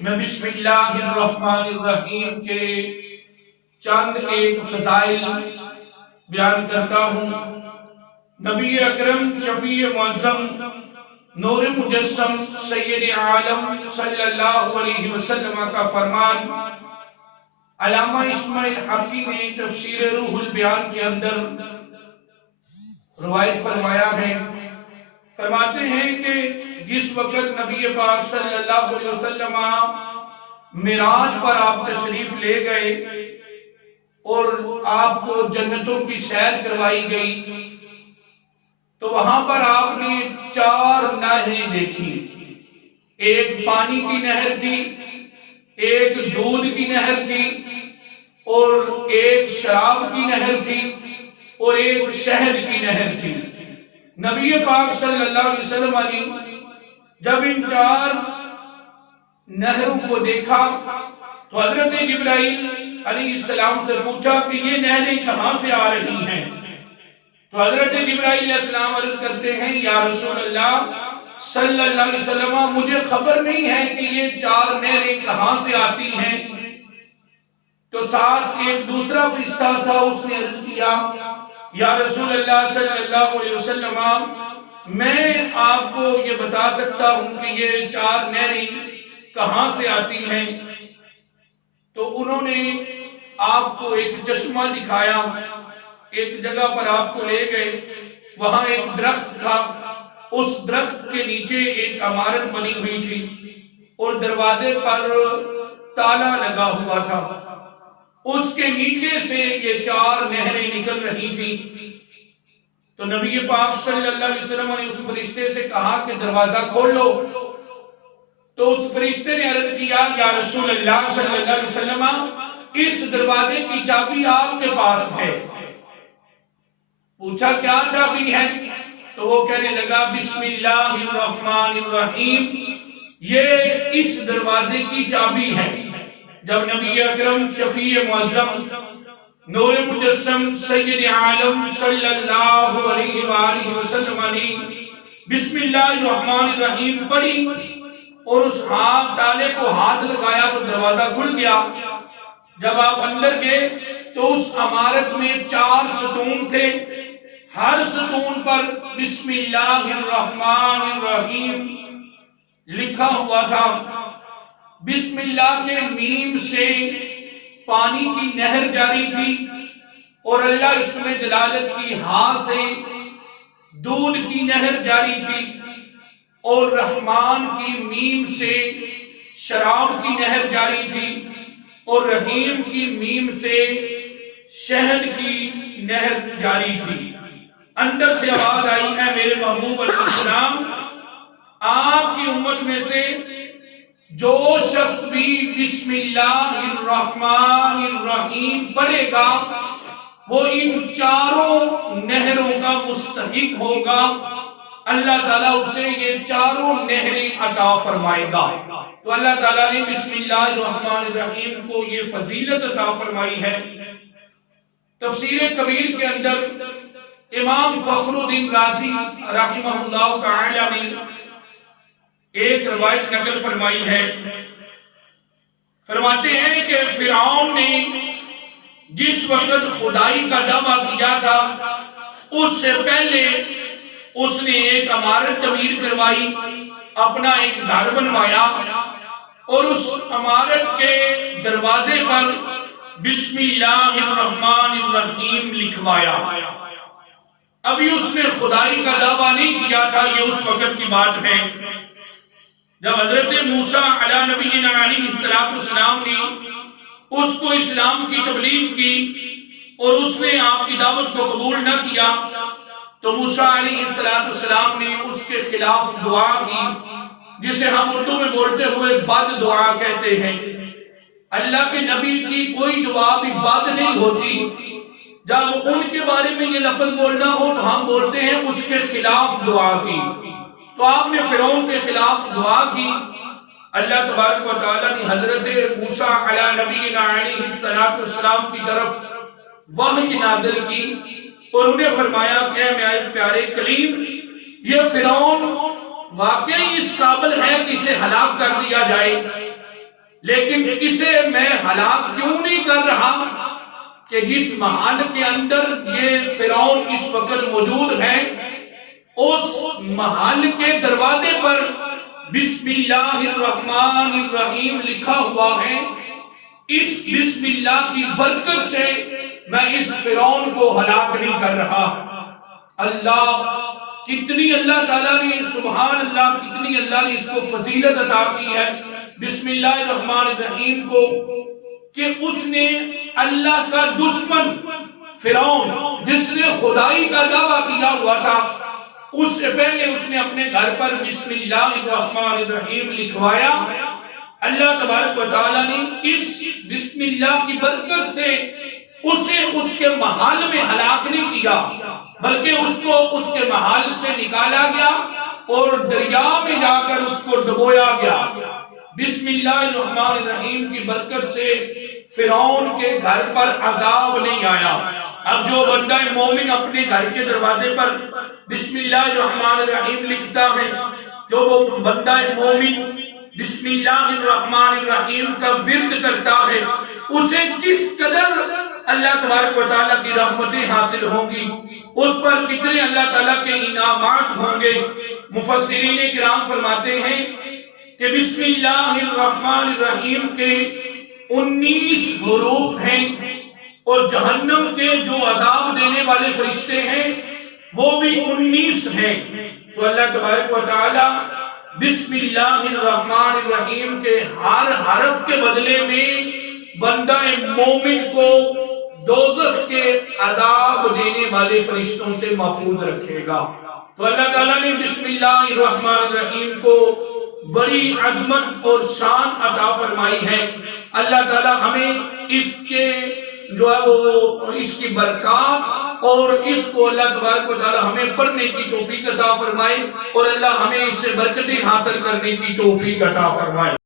میں بسم اللہ الرحمن الرحیم کے چند ایک فضائل بیان کرتا ہوں۔ نبی اکرم شفیع معظم نور مجسم سید عالم صلی اللہ علیہ وسلم کا فرمان علامہ اسماعیل حقی نے تفسیر روح البیان کے اندر روایت فرمایا ہے۔ فرماتے ہیں کہ جس وقت نبی پاک صلی اللہ علیہ وسلم معراج پر آپ تشریف لے گئے اور آپ کو جنتوں کی سیر کروائی گئی تو وہاں پر آپ نے 4 نہریں دیکھی۔ ایک پانی کی نہر تھی، ایک دودھ کی نہر تھی، اور ایک شراب کی نہر تھی، اور ایک شہد کی نہر تھی۔ نبی پاک صلی اللہ علیہ وسلم نے جب ان 4 نہروں کو دیکھا تو حضرت جبرائیل علیہ السلام سے پوچھا کہ یہ نہریں کہاں سے آ رہی ہیں؟ تو حضرت جبرائیل علیہ السلام عرض کرتے ہیں یا رسول اللہ صلی اللہ علیہ وسلم مجھے خبر نہیں ہے کہ یہ 4 نہریں کہاں سے آتی ہیں۔ تو ساتھ ایک دوسرا فرشتہ تھا، اس نے عرض کیا یا رسول اللہ صلی اللہ علیہ وسلم میں آپ کو یہ بتا سکتا ہوں کہ یہ 4 نہریں کہاں سے آتی ہیں۔ تو انہوں نے آپ کو ایک چشمہ دکھایا، ایک جگہ پر آپ کو لے گئے، وہاں ایک درخت تھا، اس درخت کے نیچے ایک عمارت بنی ہوئی تھی اور دروازے پر تالا لگا ہوا تھا۔ اس کے نیچے سے یہ 4 نہریں نکل رہی تھی۔ تو نبی پاک صلی اللہ علیہ وسلم نے اس فرشتے سے کہا کہ دروازہ کھول لو۔ تو اس فرشتے نے عرض کیا یا رسول اللہ صلی اللہ علیہ وسلم اس دروازے کی چابی آپ کے پاس ہے۔ پوچھا کیا چابی ہے؟ تو وہ کہنے لگا بسم اللہ الرحمن الرحیم، یہ اس دروازے کی چابی ہے۔ جب نبی اکرم شفیع معظم نور مجسم سید عالم صلی اللہ علیہ وآلہ وسلم نے بسم اللہ الرحمن الرحیم پڑھی اور اس تالے کو ہاتھ لگایا تو دروازہ کھل گیا۔ جب آپ اندر گئے تو اس عمارت میں 4 ستون تھے، ہر ستون پر بسم اللہ الرحمن الرحیم لکھا ہوا تھا۔ بسم اللہ کے میم سے پانی کی نہر جاری تھی اور اللہ اسم جلالت کی ہاں سے دودھ کی نہر جاری تھی، اور رحمان کی میم سے شراب کی نہر جاری تھی، اور رحیم کی میم سے شہد کی نہر جاری تھی۔ اندر سے آواز آئی ہے میرے محبوب علیہ السلام آپ کی امت میں سے جو شخص بھی بسم اللہ الرحمن الرحیم پڑھے گا وہ ان 4 نہروں کا مستحق ہوگا، اللہ تعالیٰ اسے یہ 4 نہریں عطا فرمائے گا۔ تو اللہ تعالیٰ نے بسم اللہ الرحمن الرحیم کو یہ فضیلت عطا فرمائی ہے۔ تفسیر کبیر کے اندر امام فخر الدین رازی رحمہ اللہ تعالی نے ایک روایت نقل فرمائی ہے۔ فرماتے ہیں کہ فرعون نے جس وقت خدائی کا دعویٰ کیا تھا اس سے پہلے اس نے ایک عمارت تعمیر کروائی، اپنا ایک گھر بنوایا اور اس عمارت کے دروازے پر بسم اللہ الرحمن الرحیم لکھوایا۔ ابھی اس نے خدائی کا دعویٰ نہیں کیا تھا، یہ اس وقت کی بات ہے جب حضرت موسیٰ علیہ نبینا علیہ السلام نے اس کو اسلام کی تبلیغ کی اور اس نے آپ کی دعوت کو قبول نہ کیا تو موسیٰ علیہ السلام نے اس کے خلاف دعا کی، جسے ہم اردو میں بولتے ہوئے بد دعا کہتے ہیں۔ اللہ کے نبی کی کوئی دعا بھی بد نہیں ہوتی، جب ان کے بارے میں یہ لفظ بولنا ہو تو ہم بولتے ہیں اس کے خلاف دعا کی۔ تو آپ نے فرعون کے خلاف دعا کی، اللہ تبارک و تعالیٰ نے حضرت موسیٰ علیہ نبینا علیہ السلام کی طرف وحی نازل کی اور انہیں فرمایا کہ اے میرے پیارے کلیم، یہ فرعون واقعی اس قابل ہے کہ اسے ہلاک کر دیا جائے۔ لیکن اسے میں ہلاک کیوں نہیں کر رہا کہ جس محل کے اندر یہ فرعون اس وقت موجود ہے اس محل کے دروازے پر بسم اللہ الرحمن الرحیم لکھا ہوا ہے. اس بسم اللہ کی برکت سے میں اس فرعون کو ہلاک نہیں کر رہا. اللہ کتنی اللہ تعالیٰ نے سبحان اللہ کتنی اللہ نے اس کو فضیلت عطا کی ہے بسم اللہ الرحمن الرحیم کو کہ اس نے اللہ کا دشمن فرعون جس نے خدائی کا دعویٰ کیا ہوا تھا اس سے پہلے اس نے اپنے گھر پر بسم اللہ الرحمن الرحیم لکھوایا. اللہ تبارک و تعالیٰ نے اس بسم اللہ کی برکت سے اسے اس کے محل میں ہلاک نہیں کیا بلکہ اس کو اس کے محل سے نکالا گیا اور دریا میں جا کر اس کو ڈبویا گیا. بسم اللہ الرحمن الرحیم کی برکت سے فرعون کے گھر پر عذاب نہیں آیا. اب جو بندہ مومن اپنے گھر کے دروازے پر بسم اللہ الرحمن الرحیم لکھتا ہے جو وہ بندہ مومن بسم اللہ الرحمن الرحیم کا ورد کرتا ہے اسے کس قدر اللہ تبارک و تعالیٰ کی رحمتیں حاصل ہوں گی اس پر کتنے اللہ تعالیٰ کے انعامات ہوں گے. مفسرین کرام فرماتے ہیں کہ بسم اللہ الرحمن الرحیم کے 19 حروف ہیں اور جہنم کے جو عذاب دینے والے فرشتے ہیں وہ بھی 19 ہیں. تو اللہ تبارک و تعالی بسم اللہ الرحمن الرحیم کے ہر حرف کے بدلے میں بندہ مومن کو دوزخ کے عذاب دینے والے فرشتوں سے محفوظ رکھے گا. تو اللہ تعالیٰ نے بسم اللہ الرحمن الرحیم کو بڑی عظمت اور شان عطا فرمائی ہے. اللہ تعالیٰ ہمیں اس کے جو ہے وہ اس کی برکات اور اس کو اللہ تبارک و تعالیٰ ہمیں پڑھنے کی توفیق عطا فرمائے اور اللہ ہمیں اس سے برکتیں حاصل کرنے کی توفیق عطا فرمائے.